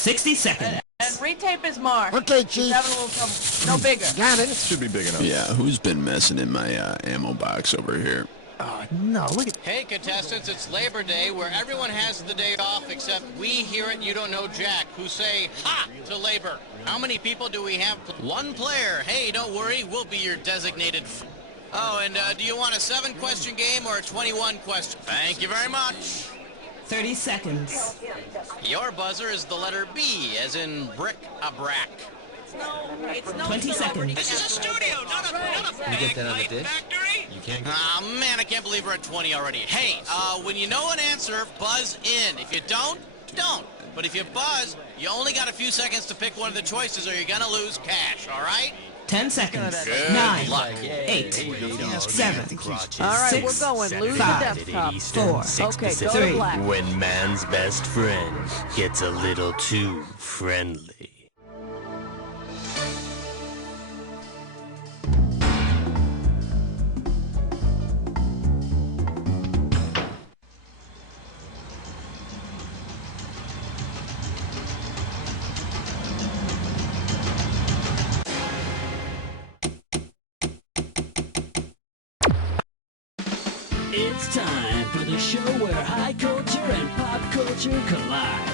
60 seconds. And retape his mark. Okay, He's Chief. having a little trouble. No bigger. Got it. Should be big enough. Yeah, who's been messing in my ammo box over here? Oh, no, look at... Hey, contestants, it's Labor Day, where everyone has the day off except we here at You Don't Know Jack, who say, ha, to labor. How many people do we have? One player. Hey, don't worry, we'll be your designated... Oh, and do you want a 7-question game or a 21-question? Thank you very much. 30 seconds. Your buzzer is the letter B, as in bric-a-brac. It's no 20 seconds. This is a studio, not a factory. You can't. Ah, man, I can't believe we're at 20 already. Hey, when you know an answer, buzz in. If you don't, don't. But if you buzz, you only got a few seconds to pick one of the choices or you're gonna lose cash, all right? 10 seconds. Good 9, luck. 8, 7, All right, 6, we're going. Lose the 5, desktop. 4, Okay, go 3. to black. When man's best friend gets a little too friendly. It's time for the show where high culture and pop culture collide.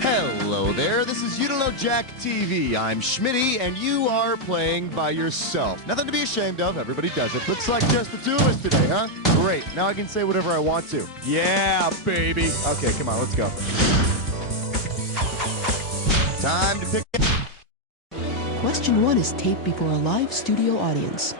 Hello there, this is You Don't Know Jack TV. I'm Schmitty, and you are playing by yourself. Nothing to be ashamed of, everybody does it. Looks like just the two of us today, huh? Great, now I can say whatever I want to. Yeah, baby. Okay, come on, let's go. Time to pick... Question 1 is taped before a live studio audience.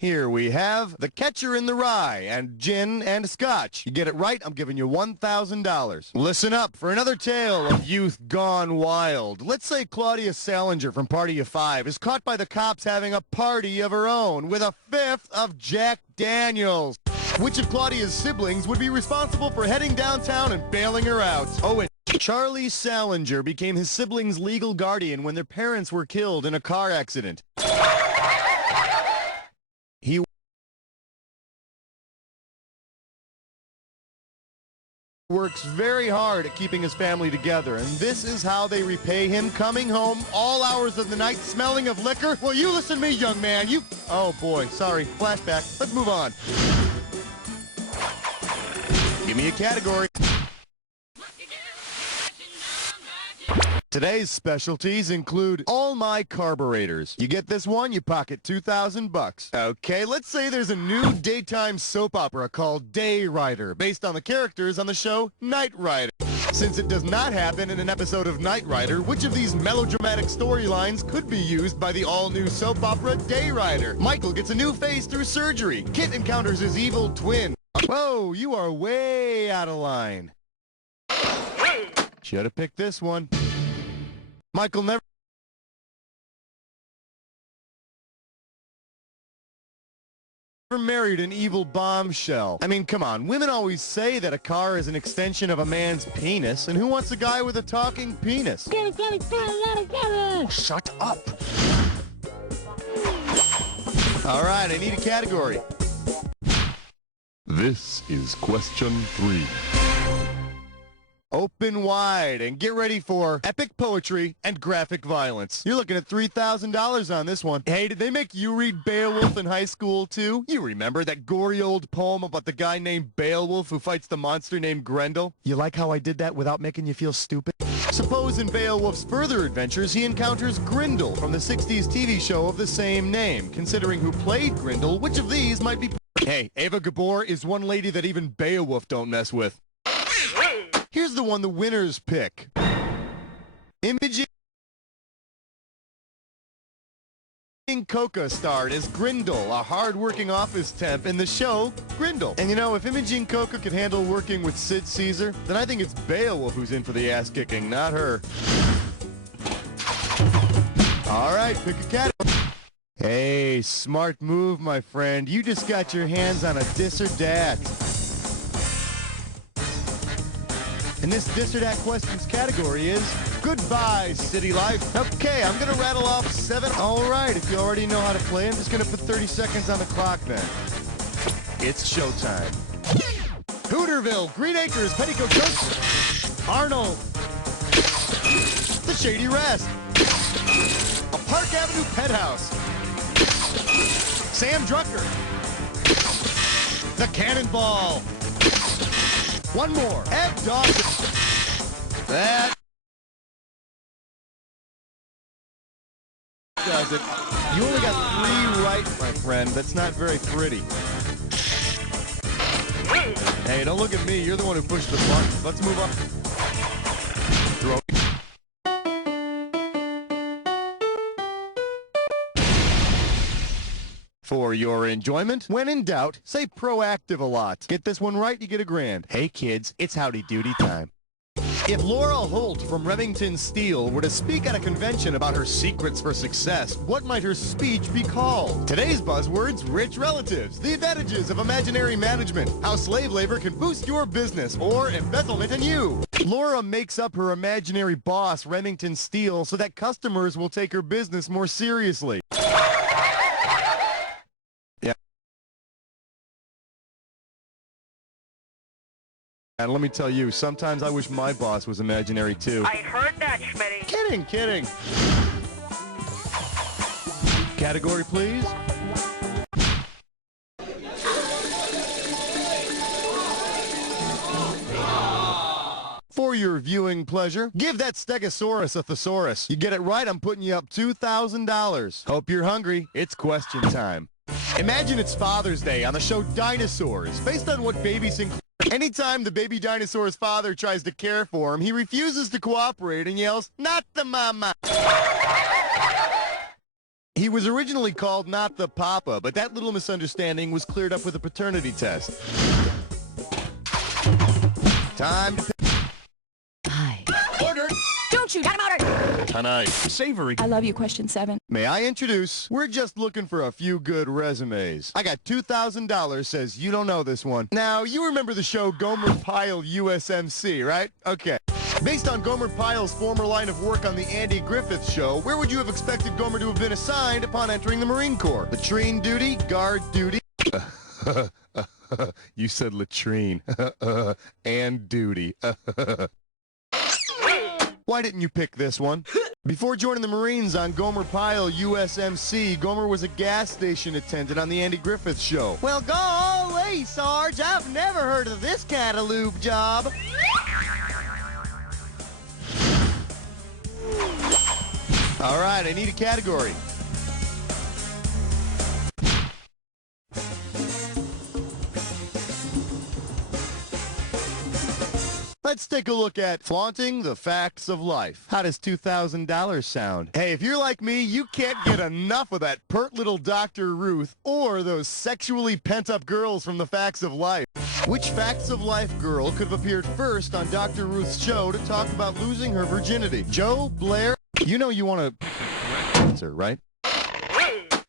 Here we have The Catcher in the Rye and gin and scotch. You get it right, I'm giving you $1,000. Listen up for another tale of youth gone wild. Let's say Claudia Salinger from Party of Five is caught by the cops having a party of her own with a fifth of Jack Daniels. Which of Claudia's siblings would be responsible for heading downtown and bailing her out? Oh, and Charlie Salinger became his siblings' legal guardian when their parents were killed in a car accident. He works very hard at keeping his family together, and this is how they repay him, coming home all hours of the night smelling of liquor. Well, you listen to me, young man. You... Oh, boy. Sorry. Flashback. Let's move on. Give me a category. Today's specialties include all my carburetors. You get this one, you pocket $2,000. Okay, let's say there's a new daytime soap opera called Day Rider, based on the characters on the show Knight Rider. Since it does not happen in an episode of Knight Rider, which of these melodramatic storylines could be used by the all-new soap opera Day Rider? Michael gets a new face through surgery. Kit encounters his evil twin. Whoa, you are way out of line. Should have picked this one. Michael never married an evil bombshell. I mean, come on. Women always say that a car is an extension of a man's penis, and who wants a guy with a talking penis? Shut up. All right, I need a category. This is question 3. Open wide and get ready for epic poetry and graphic violence. You're looking at $3,000 on this one. Hey, did they make you read Beowulf in high school too? You remember that gory old poem about the guy named Beowulf who fights the monster named Grendel? You like how I did that without making you feel stupid? Suppose in Beowulf's further adventures he encounters Grendel from the 60s TV show of the same name. Considering who played Grendel, which of these might be... Hey, Ava Gabor is one lady that even Beowulf don't mess with. Here's the one the winners pick. Imogen Coca starred as Grendel, a hard-working office temp in the show Grendel. And you know, if Imogen Coca could handle working with Sid Caesar, then I think it's Beowulf who's in for the ass-kicking, not her. All right, pick a category. Hey, smart move, my friend. You just got your hands on a dis or dat. And this This or That Questions category is Goodbye, City Life. Okay, I'm going to rattle off 7. All right, if you already know how to play, I'm just going to put 30 seconds on the clock then. It's showtime. Hooterville, Green Acres, Petticoat Coast, Arnold, The Shady Rest. A Park Avenue penthouse. Sam Drucker. The Cannonball. One more. Ed Dawson. That does it. You only got 3 right, my friend. That's not very pretty. Hey, don't look at me. You're the one who pushed the button. Let's move up. Throw. For your enjoyment, when in doubt, say proactive a lot. Get this one right, you get $1,000. Hey kids, it's howdy doody time. If Laura Holt from Remington Steel were to speak at a convention about her secrets for success, what might her speech be called? Today's buzzwords: rich relatives, the advantages of imaginary management, how slave labor can boost your business, or embezzlement in you. Laura makes up her imaginary boss, Remington Steel, so that customers will take her business more seriously. And let me tell you, sometimes I wish my boss was imaginary too. I heard that, Schmitty. Kidding. Category, please. For your viewing pleasure, give that Stegosaurus a thesaurus. You get it right, I'm putting you up $2,000. Hope you're hungry. It's question time. Imagine it's Father's Day on the show Dinosaurs, based on what Baby Sinclair... Anytime the baby dinosaur's father tries to care for him, he refuses to cooperate and yells, "Not the mama!" He was originally called Not the Papa, but that little misunderstanding was cleared up with a paternity test. Time to pick. Hi. Order! Don't shoot! Got him ordered! Tonight. Savory. I love you, question 7. May I introduce? We're just looking for a few good resumes. I got $2,000 says you don't know this one. Now, you remember the show Gomer Pyle USMC, right? Okay. Based on Gomer Pyle's former line of work on the Andy Griffith Show, where would you have expected Gomer to have been assigned upon entering the Marine Corps? Latrine duty, guard duty? You said latrine. And duty. Why didn't you pick this one? Before joining the Marines on Gomer Pyle USMC, Gomer was a gas station attendant on the Andy Griffith Show. Well, golly, Sarge, I've never heard of this kind of lube job. All right, I need a category. Let's take a look at flaunting the facts of life. How does $2,000 sound? Hey, if you're like me, you can't get enough of that pert little Dr. Ruth or those sexually pent-up girls from the Facts of Life. Which Facts of Life girl could have appeared first on Dr. Ruth's show to talk about losing her virginity? Joe, Blair? You know you want to answer, right?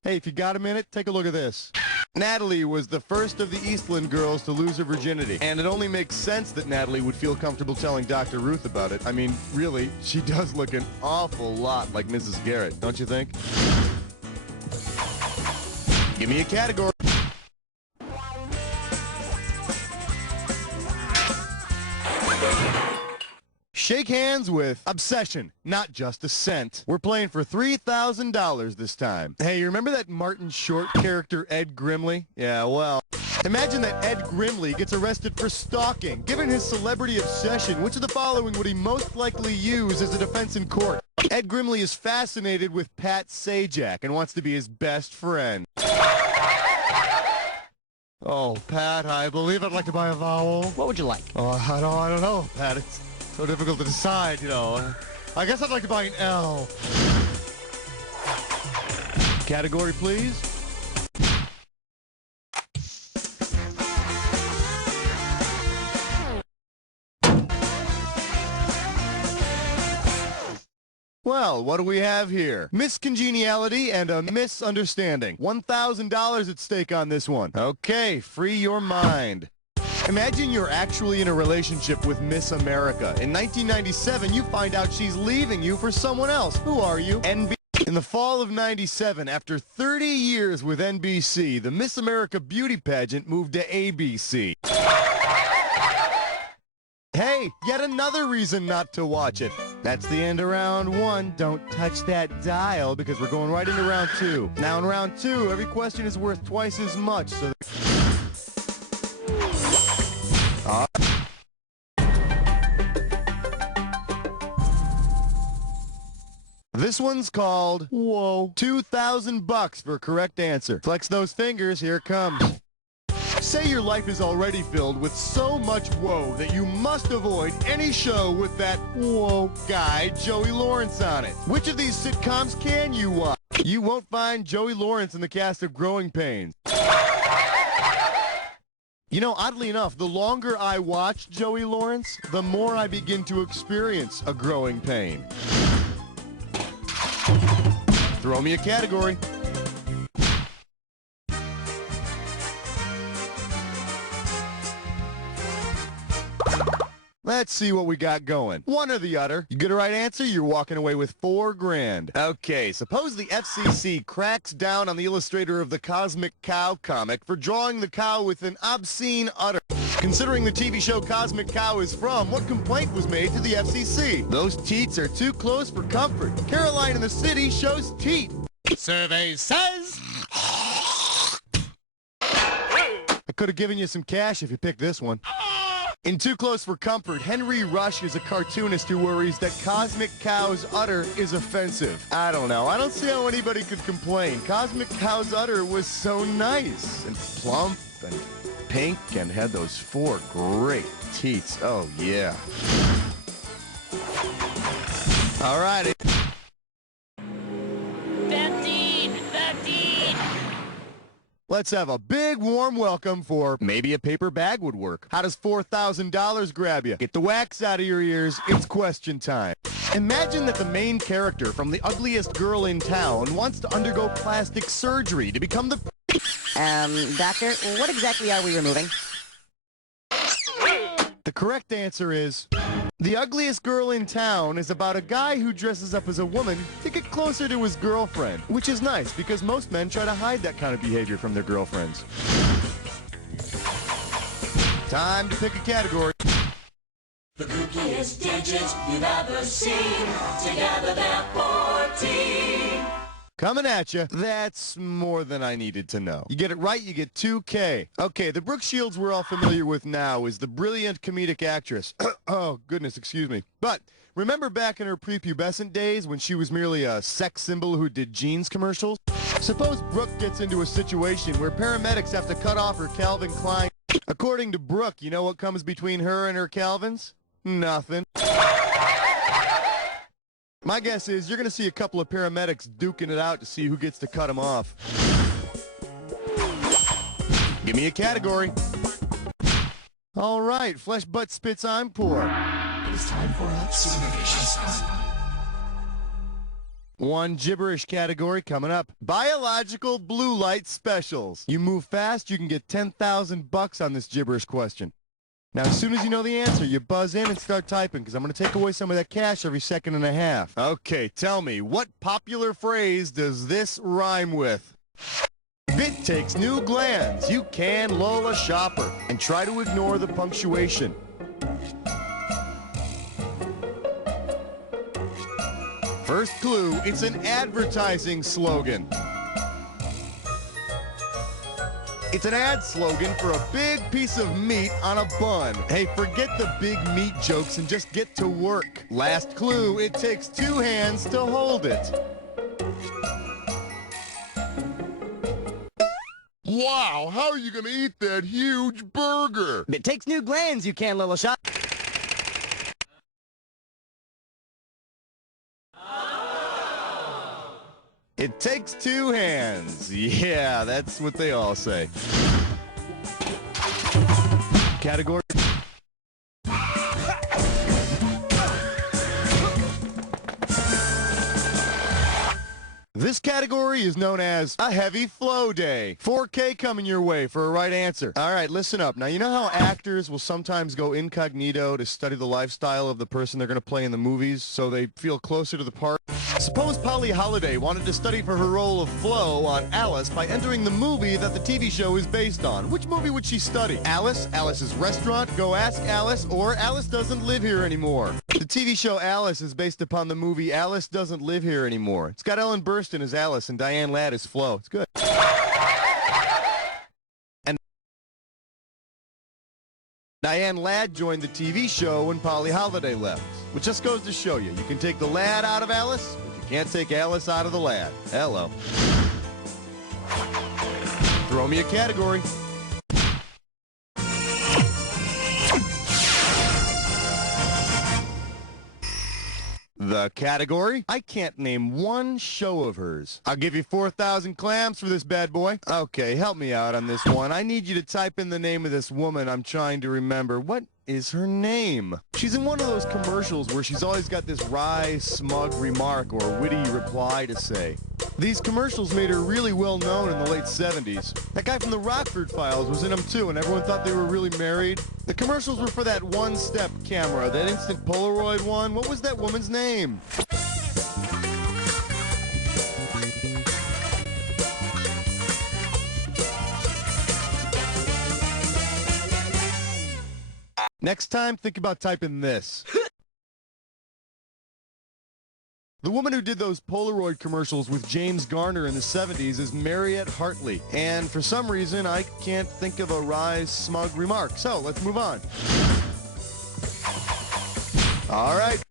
Hey, if you got a minute, take a look at this. Natalie was the first of the Eastland girls to lose her virginity, and it only makes sense that Natalie would feel comfortable telling Dr. Ruth about it. I mean, really, she does look an awful lot like Mrs. Garrett, don't you think? Give me a category. Shake hands with obsession, not just a cent. We're playing for $3,000 this time. Hey, you remember that Martin Short character, Ed Grimley? Yeah, well, imagine that Ed Grimley gets arrested for stalking. Given his celebrity obsession, which of the following would he most likely use as a defense in court? Ed Grimley is fascinated with Pat Sajak and wants to be his best friend. Oh, Pat, I believe I'd like to buy a vowel. What would you like? Oh, I don't know, Pat. It's so difficult to decide, you know. I guess I'd like to buy an L. Category, please. Well, what do we have here? Miscongeniality and a misunderstanding. $1,000 at stake on this one. Okay, free your mind. Imagine you're actually in a relationship with Miss America. In 1997, you find out she's leaving you for someone else. Who are you? NBC. In the fall of '97, after 30 years with NBC, the Miss America beauty pageant moved to ABC. Hey, yet another reason not to watch it. That's the end of round 1. Don't touch that dial because we're going right into round 2. Now in round 2, every question is worth twice as much. So this one's called Whoa. $2,000 for a correct answer. Flex those fingers, here it comes. Say your life is already filled with so much whoa that you must avoid any show with that whoa guy, Joey Lawrence, on it. Which of these sitcoms can you watch? You won't find Joey Lawrence in the cast of Growing Pains. You know, oddly enough, the longer I watch Joey Lawrence, the more I begin to experience a growing pain. Throw me a category. Let's see what we got going. One or the other. You get a right answer, you're walking away with $4 grand. Okay, suppose the FCC cracks down on the illustrator of the Cosmic Cow comic for drawing the cow with an obscene udder. Considering the TV show Cosmic Cow is from, what complaint was made to the FCC? Those teats are too close for comfort. Caroline in the City shows teat. Survey says... I could have given you some cash if you picked this one. In Too Close for Comfort, Henry Rush is a cartoonist who worries that Cosmic Cow's udder is offensive. I don't know. I don't see how anybody could complain. Cosmic Cow's udder was so nice and plump and pink and had those 4 great teats. Oh, yeah. All righty. 15! 13! Let's have a big warm welcome for maybe a paper bag would work. How does $4,000 grab you? Get the wax out of your ears. It's question time. Imagine that the main character from The Ugliest Girl in Town wants to undergo plastic surgery to become the... Doctor, what exactly are we removing? The correct answer is... The Ugliest Girl in Town is about a guy who dresses up as a woman to get closer to his girlfriend, which is nice because most men try to hide that kind of behavior from their girlfriends. Time to pick a category. The kookiest digits you've ever seen. Together they're 14. Coming at you. That's more than I needed to know. You get it right, you get $2K. Okay, the Brooke Shields we're all familiar with now is the brilliant comedic actress. Oh, goodness, excuse me. But remember back in her prepubescent days when she was merely a sex symbol who did jeans commercials? Suppose Brooke gets into a situation where paramedics have to cut off her Calvin Klein. According to Brooke, you know what comes between her and her Calvins? Nothing. My guess is you're going to see a couple of paramedics duking it out to see who gets to cut them off. Give me a category. All right, flesh, butt, spits, I'm poor. It is time for a supervision. One gibberish category coming up. Biological blue light specials. You move fast, you can get $10,000 on this gibberish question. Now, as soon as you know the answer, you buzz in and start typing, because I'm going to take away some of that cash every second and a half. Okay, tell me, what popular phrase does this rhyme with? Bit takes new glands. You can lull a shopper. And try to ignore the punctuation. First clue, it's an advertising slogan. It's an ad slogan for a big piece of meat on a bun. Hey, forget the big meat jokes and just get to work. Last clue, it takes 2 hands to hold it. Wow, how are you gonna eat that huge burger? It takes new glands, you can, little shot. It takes 2 hands. Yeah, that's what they all say. Category. This category is known as a heavy flow day. 4K coming your way for a right answer. All right, listen up. Now, you know how actors will sometimes go incognito to study the lifestyle of the person they're going to play in the movies so they feel closer to the part? Suppose Polly Holliday wanted to study for her role of Flo on Alice by entering the movie that the TV show is based on. Which movie would she study? Alice, Alice's Restaurant, Go Ask Alice, or Alice Doesn't Live Here Anymore? The TV show Alice is based upon the movie Alice Doesn't Live Here Anymore. It's got Ellen Burstyn as Alice and Diane Ladd as Flo. It's good. And Diane Ladd joined the TV show when Polly Holliday left, which just goes to show you can take the lad out of Alice, but you can't take Alice out of the lad. Hello. Throw me a category. The category? I can't name one show of hers. I'll give you 4,000 clams for this bad boy. Okay, help me out on this one. I need you to type in the name of this woman I'm trying to remember. What is her name? She's in one of those commercials where she's always got this wry, smug remark or witty reply to say. These commercials made her really well known in the late 70s. That guy from the Rockford Files was in them too, and everyone thought they were really married. The commercials were for that one-step camera, that instant Polaroid one. What was that woman's name? Next time, think about typing this. The woman who did those Polaroid commercials with James Garner in the 70s is Mariette Hartley. And for some reason, I can't think of a wry, smug remark. So, let's move on. All right.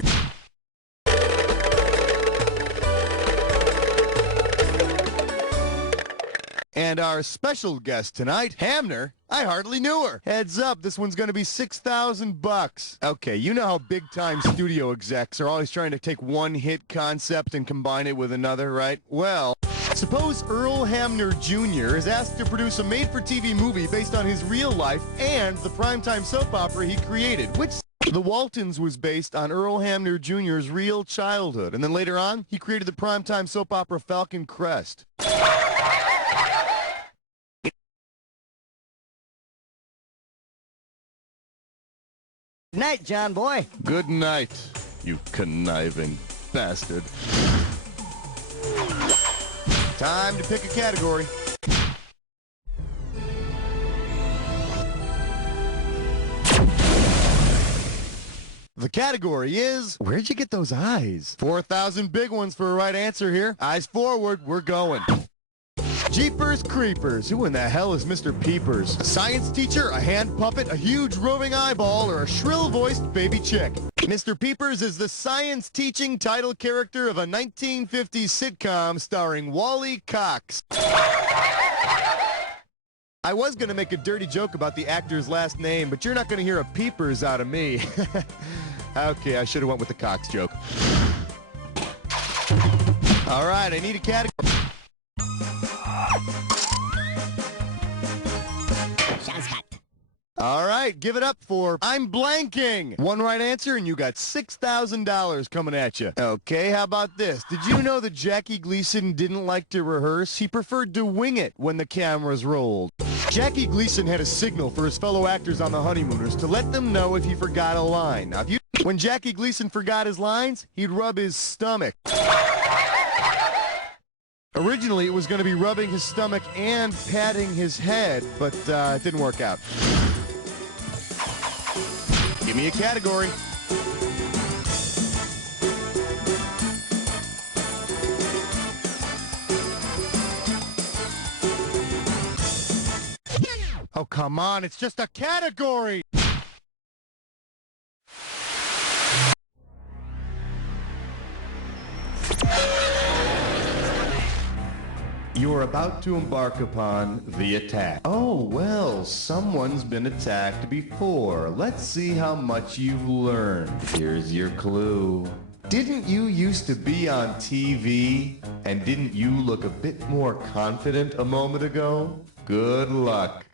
And our special guest tonight, Hamner. I hardly knew her. Heads up, this one's gonna be $6,000. Okay, you know how big-time studio execs are always trying to take one hit concept and combine it with another, right? Well, suppose Earl Hamner Jr. is asked to produce a made-for-TV movie based on his real life and the primetime soap opera he created, which The Waltons was based on Earl Hamner Jr.'s real childhood, and then later on, he created the primetime soap opera Falcon Crest. Night, John boy. Good night, you conniving bastard. Time to pick a category. The category is, where'd you get those eyes? 4,000 big ones for a right answer here. Eyes forward, we're going. Jeepers Creepers. Who in the hell is Mr. Peepers? A science teacher, a hand puppet, a huge roving eyeball, or a shrill-voiced baby chick? Mr. Peepers is the science-teaching title character of a 1950s sitcom starring Wally Cox. I was going to make a dirty joke about the actor's last name, but you're not going to hear a Peepers out of me. Okay, I should have went with the Cox joke. All right, I need a category. All right, give it up for I'm blanking. One right answer and you got $6,000 coming at you. Okay, how about this? Did you know that Jackie Gleason didn't like to rehearse? He preferred to wing it when the cameras rolled. Jackie Gleason had a signal for his fellow actors on The Honeymooners to let them know if he forgot a line. Now, when Jackie Gleason forgot his lines, he'd rub his stomach. Originally, it was going to be rubbing his stomach and patting his head, but it didn't work out. Give me a category. Oh, come on, it's just a category! You're about to embark upon the attack. Oh, well, someone's been attacked before. Let's see how much you've learned. Here's your clue. Didn't you used to be on TV? And didn't you look a bit more confident a moment ago? Good luck.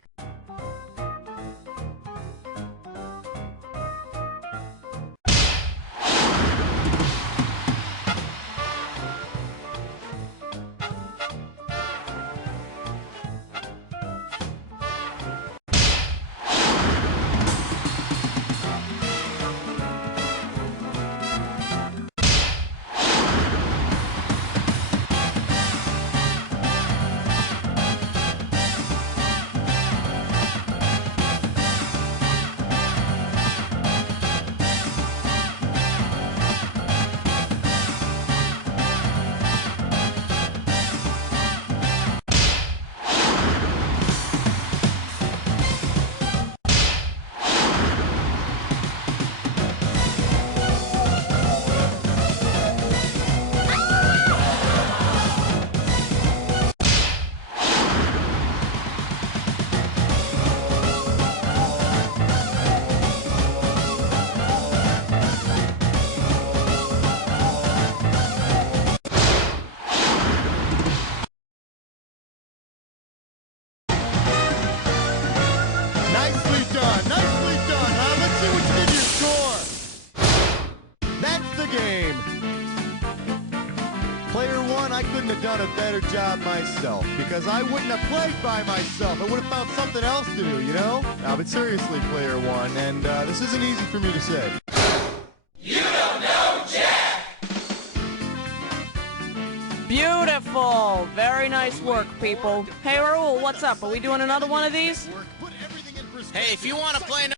couldn't have done a better job myself, because I wouldn't have played by myself. I would have found something else to do, you know? Now, but seriously, player one, and this isn't easy for me to say. You don't know Jack! Beautiful. Very nice work, people. Hey, Raul, what's up? Are we doing another one of these? Hey, if you want to play another